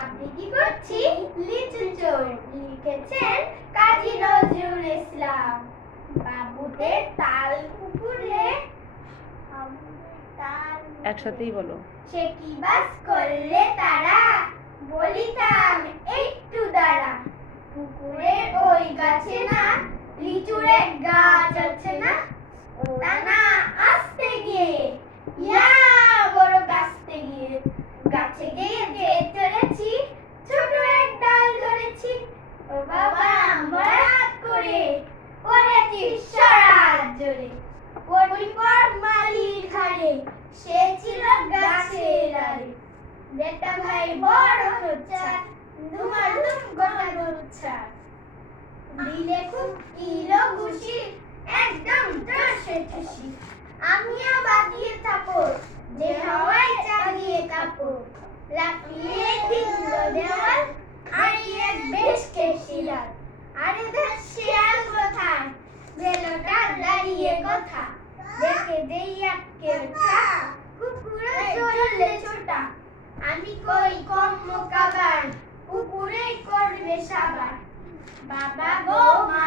আবৃত্তি করছি লিচু চোর, লিখেছেন কাজী নজরুল ইসলাম। বাবুদের তাল পুকুরে একসাথেই বলো। সে কি বাস করলে তারা, বলিতাম একটু দাঁড়া। পুকুরের ওই গাছে না লিচুর এক গাছ আছে না, ওটা না আসতে গিয়ে ইয়া বড় গাছতে গিয়ে, গাছে গিয়ে যে চড়েছি ছোট এক ডাল ধরেছি। ও বাবা মরাত করে পড়েছি সরাত জোরে, পড়ি পর মালির ঘাড়ে, সে ছিল গাছের আড়ে। বেটা ভাই বড় হচ্ছা, ধুমাধুম গলানো উচ্ছা, দিলে খুব কিলো ঘুষি, একদম দর্শে খুশি। আমিও বাদিয়ে থাপড়, যে হাওয়ায় চালিয়ে কাপড়, লাফিয়ে দিল দেওয়াল, হারিয়ে বেশ কেশিলাল। আরে দেখ শিয়াল কোথায়, বেলোটা দাঁড়িয়ে কথা, দেখে যেই আটকে ওঠা, কুকুরে চললে ছোটা। আমি কই কম মোকাবার, কুকুরে করবে সাবার। বাবা গো মা